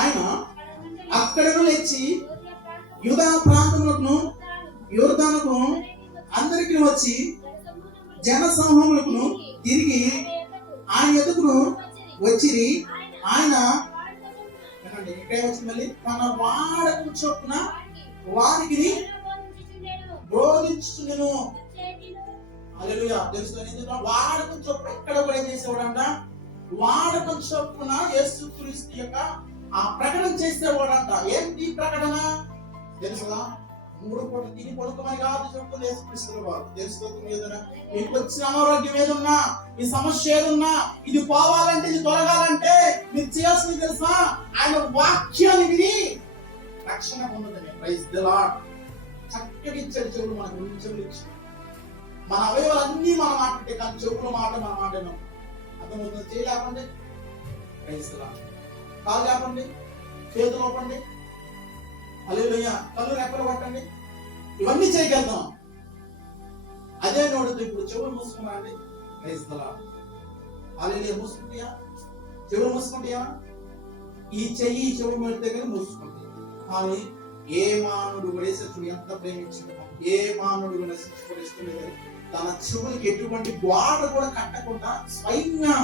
ఆయన అక్కడ లేచి యూదా ప్రాంతములకు యోర్దానుకు అందరికి వచ్చి జన సమూహములకు తిరిగి ఆయన ఎదుగును వచ్చిరి. ఆయన ఇక్కడ వచ్చి మళ్ళీ తన వాడకు చొప్పున వారికి బోధించును. హల్లెలూయా. తెలుసు వాడకం చొప్పున ఎక్కడ కూడా ఏం చేసేవాడంట? వాడకం చొప్పున యేసుక్రీస్తు యొక్క ఆ ప్రకటన చేసేవాడంట. ఏంటి ప్రకటన తెలుసుదా? 3 పూటలు తిని పడుకోమని కాదు చెప్తుంది యేసుక్రీస్తు వారు. తెలుసుకోవడం ఏదైనా మీకు వచ్చిన అనారోగ్యం ఏదున్నా, మీ సమస్య ఏదున్నా, ఇది పోవాలంటే, ఇది తొలగాలంటే మీరు చేయాల్సింది తెలుసా? ఆయన వాక్యాన్ని విని రక్షణ పొందడమే. Praise the lord. చక్కగా ఇచ్చాడు చెవులు, మనకు 2 చెవులు ఇచ్చాడు. మన అవయవాలన్నీ మనం మాట్లాడితే కానీ చెవుల మాట మనం మాట్లాడినాం. అర్థమవుతుంది? చేయలేకండి, ప్రైజ్ ది లార్డ్. కాలు లేకండి, చేతులు ఒప్పండి, హల్లెలూయా, కళ్ళు రెప్పలు పట్టండి, ఇవన్నీ చేయగలుగుతాం. అదే నోడుతో ఇప్పుడు చెవులు మూసుకున్నాండి. Praise the lord. హల్లెలూయా. మూసుకుంటాయా? చెవులు మూసుకుంటాయా? ఈ చెయ్యి ఈ చెవులు పెడితే కానీ మూసుకుంటాయి. కానీ ఏ మానవుడు కూడా యేసుని ఎంత ప్రేమించాడో, ఏ మానవుడు కూడా నశించుకోలేదు. తన చెవులకి ఎటువంటి గోడ కూడా కట్టకుండా స్వయంగా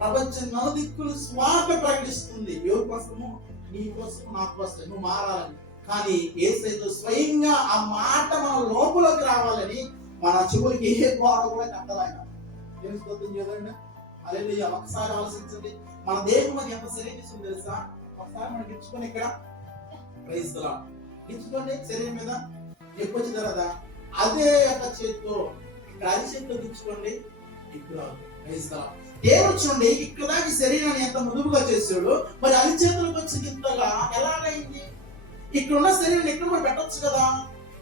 ప్రపంచం నలుదిక్కులు స్వార్థ ప్రకటిస్తుంది. ఎవరి కోసము? నీ కోసం, నా కోసం, నువ్వు మారాలని. కానీ యేసయ్య స్వయంగా ఆ మాట మన లోపలికి రావాలని మన చెవులకి ఏ గోడ కూడా కట్టాలన్న. తెలుసుకోవద్దు చూడండి. హల్లెలూయా. ఒకసారి ఆలోచించండి, మన దేహం మనకి ఎంత శరీరం ఇస్తుంది తెలుసా? ఒకసారి మనం గిచ్చుకొని ఇక్కడ ప్రైజ్ ది లార్డ్ గిచ్చుకోండి శరీరం మీద. ఎక్కువ వచ్చిన తర్వాత అదే యొక్క చేతితో ఇక్కడ అరిచేతితో గిచ్చుకోండి. ఇక్కడ ప్రైజ్ ది లార్డ్. దేవుడు చూడండి ఇక్కడ దాకా శరీరాన్ని ఎంత మృదువుగా చేశాడు, మరి అరిచేతులకు వచ్చి ఇంతగా ఎలాగైంది? ఇక్కడ ఉన్న శరీరాన్ని ఎక్కడ కూడా పెట్టొచ్చు కదా.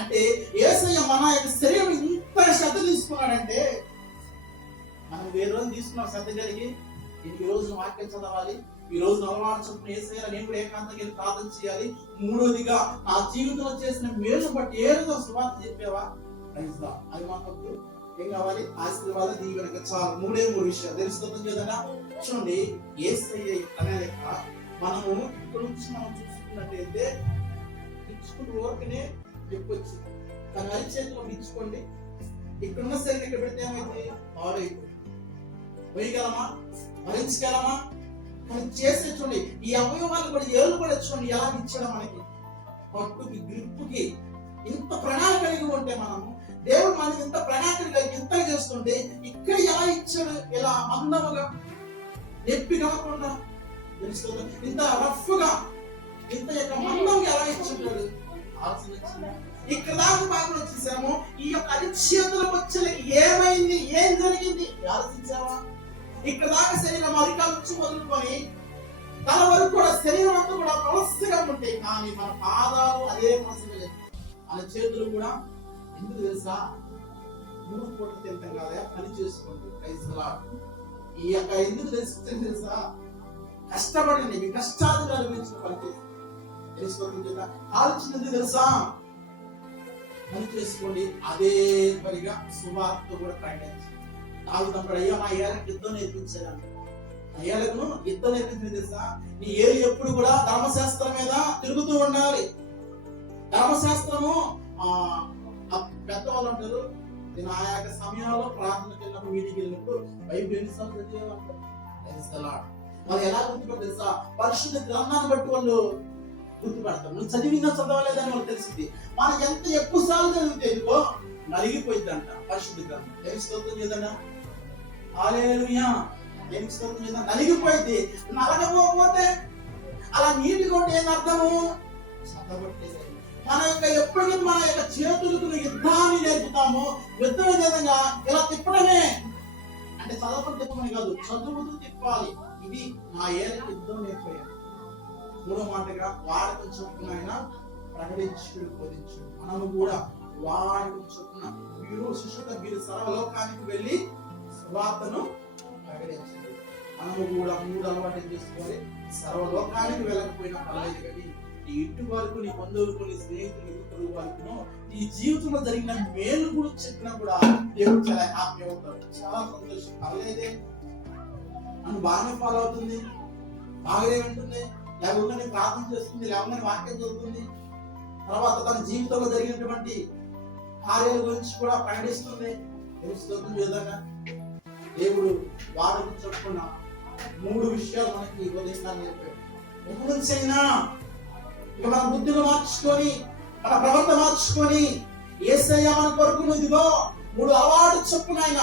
అంటే యేసయ్య మన యొక్క శరీరం ఇంత శ్రద్ధ తీసుకున్నాడంటే, మనం వేరే రోజు తీసుకున్నాం శ్రద్ధ కలిగి. ఈ రోజు వాక్యం చదవాలి, ఈ రోజు అలవాటు చొప్పున యేసయ్య నేను కూడా ఏకాంతంగా ప్రార్థన చేయాలి. 3వదిగా నా జీవితంలో చేసిన మేలు బట్టి ఏ రోజు సువార్త చెప్పావా? అది మాకు ఏం కావాలి? ఆశీర్వాదం, దీవెనక చాలు. 3 విషయాలు తెలుస్తుంది కదా. చూడండి యేసయ్య అనే లెక్క మనము ఇక్కడ నుంచి మనం చూసుకున్నట్టయితే ఇచ్చుకుంటూ ఊరికనే చెప్పొచ్చు. కానీ అరిచేతిలో ఇచ్చుకోండి, ఇక్కడున్న శరీరం ఇక్కడ పెడితే ఏమైంది? పాడైపోయింది. వేయగలమా? భరించగలమా? కానీ చేసే చూడండి ఈ అవయవాలు కూడా ఏళ్ళు కూడా చూడండి ఎలా ఇచ్చాడు మనకి. పట్టుకి, గ్రిప్పుకి ఇంత ప్రణాళిక కలిగి ఉంటే మనము, దేవుడు మనకి ఇంత ప్రణాళిక కలిగి ఇంతగా చేస్తుంటే ఇక్కడ ఎలా ఇచ్చాడు? ఇలా మందముగా, నొప్పి కాకుండా, తెలుసుకో ఇంత రఫ్ గా, ఇంత యొక్క మందంగా ఎలా ఇచ్చుంటాడు? ఇక్కడ దాకా బాగా వచ్చేసాము. ఈ యొక్క అరిచేతులకు వచ్చేలకి ఏమైంది? ఏం జరిగింది? ఆలోచించావా? ఇక్కడ దాకా శరీరం అరికాల నుంచి మొదలుకొని తల వరకు కూడా శరీరం అంతా కూడా పలసగా ఉంటాయి. కానీ మన పాదాలు అదే పలసగా లేదు. మన చేతులు కూడా ఎందుకు తెలుసా? 3 పూటలు తింటాం కదా, పని చేసుకోండి. Praise the Lord. ఈ యొక్క ఎందుకు తెలుసా? కష్టపడండి, మీ కష్టాలు అనిపించిన పని చేసి తెలుసుకోండి. ఆలోచన తెలుసా? పని చేసుకోండి. అదే పనిగా సువార్త కూడా ప్రకటించండి. తాగుతాడు, అయ్యా మా ఏళ్ళకి యుద్ధం నేర్పించాను. ఆ ఏళ్ళకు యుద్ధం నేర్పించింది తెలుసా? నీ ఏళ్ళు ఎప్పుడు కూడా ధర్మశాస్త్రం మీద తిరుగుతూ ఉండాలి. ధర్మశాస్త్రము పెద్దవాళ్ళు అంటారు, నేను ఆ యొక్క సమయంలో ప్రార్థనకి వెళ్ళినప్పుడు, మీటింగ్ వెళ్ళినప్పుడు బైబిల్ ఎన్నిసార్లు చదివేవాళ్ళు. వాళ్ళు ఎలా గుర్తుపడతారు తెలుసా? పరిశుద్ధ గ్రంథాన్ని బట్టి వాళ్ళు గుర్తుపడతారు. నువ్వు చదివినా చదవలేదని వాళ్ళకి తెలిసింది. మనకి ఎంత ఎక్కువ సార్లు చదివితే ఎందుకో నలిగిపోయిందంట పరిశుద్ధ గ్రంథం. దేనికి స్తోత్రం చేద్దాం. హల్లెలూయా. దేనికి స్తోత్రం చేద్దాం. నలిగిపోయింది. నలగపోతే అలా నీటిగా ఉంటే ఏం అర్థము? చదవట్లేదు. మన యొక్క ఎప్పటికీ మన యొక్క చేతులకు యుద్ధాన్ని నేర్పుతాము. యుద్ధం విధంగా ఇలా తిప్పడమే అంటే చదవడం తిప్పమని కాదు, చదువుతూ తిప్పాలి. ఇది నా ఏళ్ళకి యుద్ధం నేర్పాను. 3వ మాటగా వాడకం చొప్పున ఆయన ప్రకటించుడు, బోధించుడు. మనము కూడా వాడకం చొప్పున మీరు సర్వలోకానికి వెళ్ళి సువార్తను ప్రకటించండి. మనము కూడా 3 అలవాటు చేసుకోవాలి. సర్వలోకానికి వెళ్ళకపోయినా పర్లేదు, కానీ నీ ఇంటి వరకు, నీ బంధువులకు, నీ స్నేహితులు, ఇతరుల వరకు నీ జీవితంలో జరిగిన మేలు కూడా చెప్పినా కూడా దేవుడు చాలా హ్యాపీ అవుతాడు, చాలా సంతోషం. పర్లేదే నన్ను బాగానే ఫాలో అవుతుంది, బాగానే ఉంటుంది, లేకపోతే ప్రార్థన చేస్తుంది, లేకపోతే వాక్యం చదువుతుంది, తర్వాత తన జీవితంలో జరిగినటువంటి కార్యాల గురించి కూడా ప్రకటిస్తుంది. తెలుస్తుంది విధంగా దేవుడు వాడకు చెప్పుకున్న 3 విషయాలు మనకి ఉదయం చెప్పాడు. ఎప్పుడు నుంచి అయినా ఇక మన బుద్ధిని మార్చుకొని, మన ప్రవర్తన మార్చుకొని, యేసయ్య మన కొరకు ఇదిగో 3 అలవాటు చెప్పున ఆయన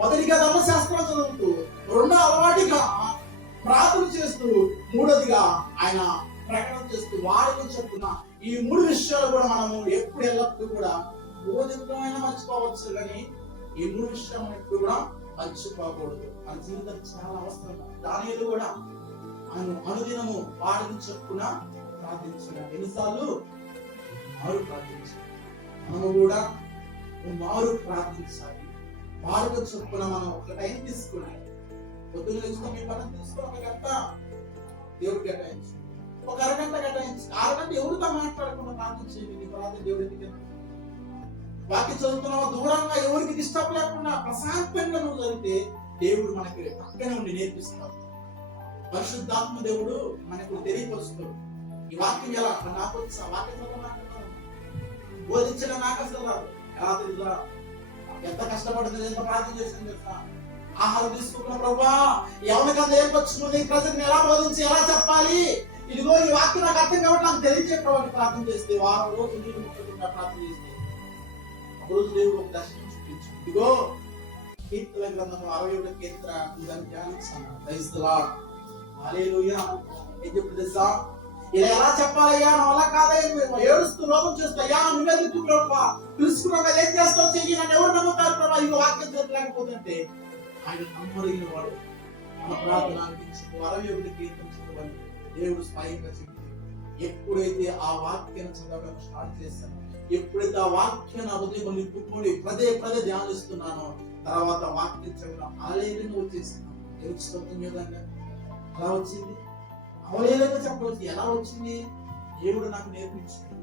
మొదటిగా ధర్మశాస్త్రం చదువుతూ, రెండో అలవాటుగా ప్రార్థన చేస్తూ, మూడోదిగా ఆయన ప్రకటన చేస్తూ వాడకు చెప్పున ఈ 3 విషయాలు కూడా మనము ఎప్పుడు ఎల్లప్పుడూ కూడా బోధితమైన మర్చిపోవచ్చు, కానీ ఈ 3 విషయాలు మనం ఎప్పుడు కూడా మర్చిపోకూడదు. మన జీవితం చాలా అవసరం. దానిలో కూడా ఆయన అనుదినము వాడకు చెప్పున ప్రార్థించాడు. ఎన్నిసార్లు మారు ప్రార్థించాలి. మనము కూడా మారు ప్రార్థించాలి. వాడకు చెప్పున మనం ఒక టైం తీసుకున్నాం. పొద్దున్న లేచుకో, మీ పని తీసుకో, 1 గంట దేవుడికి కేటాయించు, 1 అరగంట కేటాయించు. 6 గంట ఎవరితో మాట్లాడకుండా ప్రార్థన చేయండి. నీ ప్రార్థన దేవుడికి వాక్యం చదువుతున్నావు, దూరంగా ఎవరికి డిస్టర్బ్ లేకుండా ప్రశాంతంగా నువ్వు చదివితే దేవుడు మనకి పక్కనే ఉండి నేర్పిస్తాడు. పరిశుద్ధాత్మ దేవుడు మనకు తెలియపరుస్తాడు. ఈ వాక్యం ఎలా నాకు వచ్చి వాక్యం చదవడం బోధించడం నాకు అసలు రాదు. ఎలా తెలుసా? ఎంత కష్టపడుతుంది, ఎంత ప్రార్థన చేసింది తెలుసా? ఆహారం తీసుకున్న ప్రభా ఎవరికంత ఏర్పరచుకుని ప్రజలకు ఎలా బోధించి ఎలా చెప్పాలి, ఇదిగో ఈ వాక్యం నాకు అర్థం కాబట్టి నాకు తెలియజేయడం ప్రార్థన చేస్తే, వారం రోజు నీళ్ళు ముట్టకుండా ప్రార్థన చేస్తే రోజు దేవుడు ఒక దర్శనం చూపించు. ఇదిగో కీర్తన గ్రంథము 61వ కీర్తన దాన్ని ధ్యానించాను. ప్రైజ్ ది లార్డ్, హల్లెలూయా. ఏం చెప్తుంది తెలుసా? ఇలా ఎలా చెప్పాలయ్యా, నా వల్ల కాదయ్యా, ఏడుస్తూ రోగం చేస్తాయా, నువ్వే దిక్కు ప్రభా, తెలుసుకున్నావు ఏం చేస్తావు చెయ్యి, నన్ను ఎవరు నమ్ముతారు ప్రభా, ఇక వాక్యం చదవలేకపోతుంటే ఆయన నమ్మదగిన వాడు. మన ప్రార్థన అనిపించి 61వ కీర్తన చదవాలి. దేవుడు స్వయంగా చెప్పి ఎప్పుడైతే ఆ వాక్యం చదవడం స్టార్ట్ చేశాను, ఎప్పుడైతే ఆ వాక్యాన్ని ఉదయం నింపుకొని పదే పదే ధ్యానిస్తున్నానో, తర్వాత వాక్యం చదవడం ఆలయంగా వచ్చేస్తున్నాను. తెలుసుకుంటున్న విధంగా ఎలా వచ్చింది? అవలేదంగా చెప్పవచ్చు. ఎలా వచ్చింది? దేవుడు నాకు నేర్పించాడు.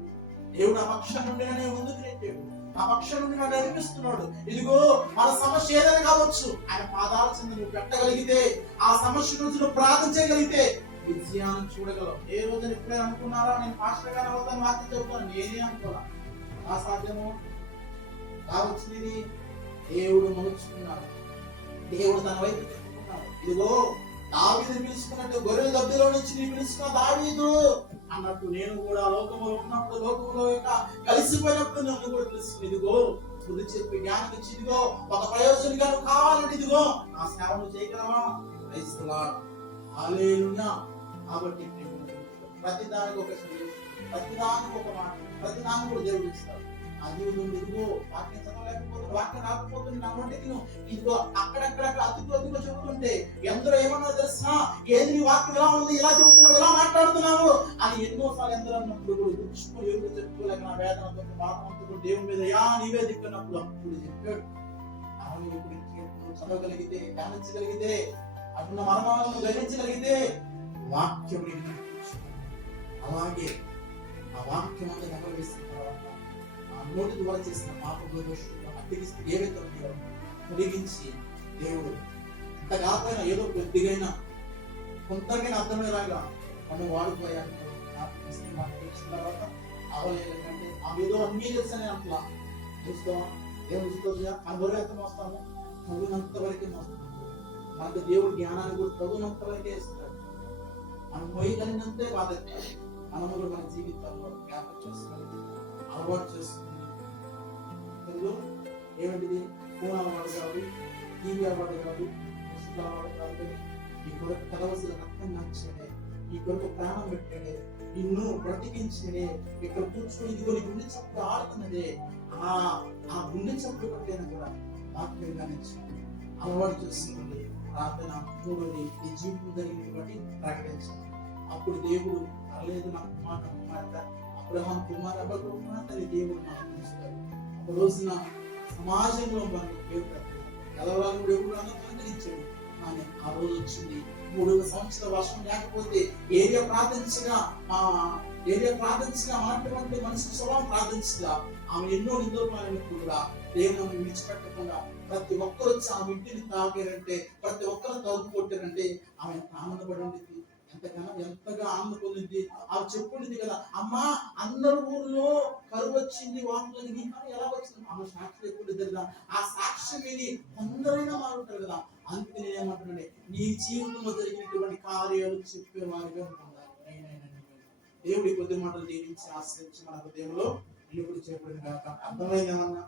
దేవుడు ఆ పక్షం నుండి నేను ముందుకు నెట్టాడు. ఆ పక్షం నుండి నన్ను నడిపిస్తున్నాడు. ఇదిగో మన సమస్య ఏదైనా కావచ్చు, ఆయన పాదాల చెంది నువ్వు పెట్టగలిగితే, ఆ సమస్య నుంచి నువ్వు ప్రార్థన చేయగలిగితే విజయాన్ని చూడగలవు. ఏ రోజు ఎప్పుడైనా అనుకున్నారా నేను పాస్టర్ గారు అవుతాను, వాక్యం చెబుతాను? నేనే అనుకోరా. ఆ సాధ్యము కావచ్చింది. దేవుడు మలుచుకున్నాడు. దేవుడు తన వైపు తిప్పుకున్నాడు. ఇదిగో దావీదు పిలుచుకున్నట్టు గొర్రెల దొడ్డిలో నుంచి నీ పిలుచుకున్న దావీదు అన్నట్టు నేను కూడా లోకంలో ఉన్నప్పుడు, లోకంలో కలిసిపోయినప్పుడు నన్ను కూడా పిలుచుకుని, ఇదిగో బుద్ధి చెప్పి జ్ఞానం ఇచ్చి, ఇదిగో ఒక ప్రయోజనంగా కావాలంటే ఇదిగో నా సేవను చేయగలవా? ప్రైజ్ ది లార్డ్, హల్లెలూయా. కాబట్టి ప్రతిదానికి ఒక ప్రతిదానికి ఒక మాట, ప్రతిదానికి కూడా దేవుడు ఇస్తాడు. ఆ జీవితం ఇదిగో వాక్యం చదవలేకపోతుంది, వాక్యం రాకపోతుంది, నా నోటికి ఇదిగో అక్కడక్కడ అతిథిగా చెబుతుంటే ఎందరో ఏమన్నా తెలిసినా, ఏది నీ వాక్యం ఎలా ఉంది, ఇలా చెబుతున్నావు, ఎలా మాట్లాడుతున్నావు అని ఎన్నోసార్లు ఎందరో అన్నప్పుడు కూడా గుర్చుకొని ఎవరు చెప్పుకోలేక నా వేదనతో బాధంతో దేవుని మీద నీవే దిక్కున్నప్పుడు అప్పుడు చెప్పాడు. అవును, ఇప్పుడు చదవగలిగితే, ధ్యానించగలిగితే, అటున్న మర్మాలను గ్రహించగలిగితే వాక్యం అలాగే ఆ వాక్యం అంతా నెమరు వేసిన తర్వాత ఆ నోటి ద్వారా చేసిన పాప అడ్డగిస్తే ఏవైతే ఉన్నాయో తొలగించి దేవుడు ఇంత కాకపోయినా ఏదో కొద్దిగైనా కొంతకైనా అర్థమయ్యేలాగా మనం వాడుకోయాలి. తెలిసిన తర్వాత అవలేదంటే ఆ ఏదో అన్నీ తెలుసని అట్లా చూస్తామా? ఏం చూసుకోవచ్చా? ఆ బరువు మోస్తాము, తగునంత వరకే మోస్తాము. మనకు దేవుడు జ్ఞానాన్ని కూడా తగునంత వరకే ఇస్తాడు. మనం పోయగలిగినంతే బాధ మనము కూడా మన జీవితంలో జ్ఞాపకం చేసుకొని అలవాటు చేసుకుని ఏమిటిది ఫోన్ అలవాటు కాదు, టీవీ అలవాటు కాదు, పుస్తకాలు అలవాటు కాదు. ఈ కొరకు కలవలసిన రక్తం నచ్చడే, ఈ కొరకు ప్రాణం పెట్టాడే, నిన్ను బ్రతికించడే, ఇక్కడ కూర్చొని ఇదిగో నీ గుండె చప్పుడు ఆడుతున్నదే, ఆ గుండె చప్పుడు పట్టేనా కూడా వాక్యంగా నచ్చింది. అలవాటు చేసుకుంది. ప్రార్థన మూడోది ఈ జీవితం జరిగినటువంటి ప్రకటించాలి. అప్పుడు దేవుడు లేదు నా కుమార్తె అబ్రహాం కుమార్తె దేవుడు మనం పిలుస్తాడు. ఒక రోజున సమాజంలో మనకి దేవుడు కలవరాలు దేవుడు అనుగ్రహించాడు. కానీ ఆ రోజు వచ్చింది 3వ సంవత్సర వర్షం లేకపోతే ఏరియా ప్రార్థించగా అన్నటువంటి మనిషి స్వభావం ప్రార్థించగా ఆమె ఎన్నో నిందోపాలైనప్పుడు కూడా దేవుని విడిచిపెట్టకుండా ప్రతి ఒక్కరు వచ్చి ఆమె ఇంటిని తాగారంటే, ప్రతి ఒక్కరు తలుపు కొట్టారంటే ఆమె ఆనందపడి ఉండేది. ఎంతగా ఆనంద పొందింది. ఆమె చెప్పుండింది కదా, అమ్మా అందరు ఊర్లో కరువు వచ్చింది, వాటిలో నీ కానీ ఎలా వచ్చింది? ఆమె సాక్షి ఎప్పుడు కదా, ఆ సాక్షి విని కొందరైనా మారుంటారు కదా. అందుకే నేను ఏమంటున్నాను, నీ జీవితంలో జరిగినటువంటి కార్యాలు చెప్పేవారిగా ఉండాలి. దేవుడి కొద్ది మాటలు దీవించి ఆశ్రయించి మన హృదయంలో నిలుపుడు చేయబడిన కాక. అర్థమైందేమన్నా?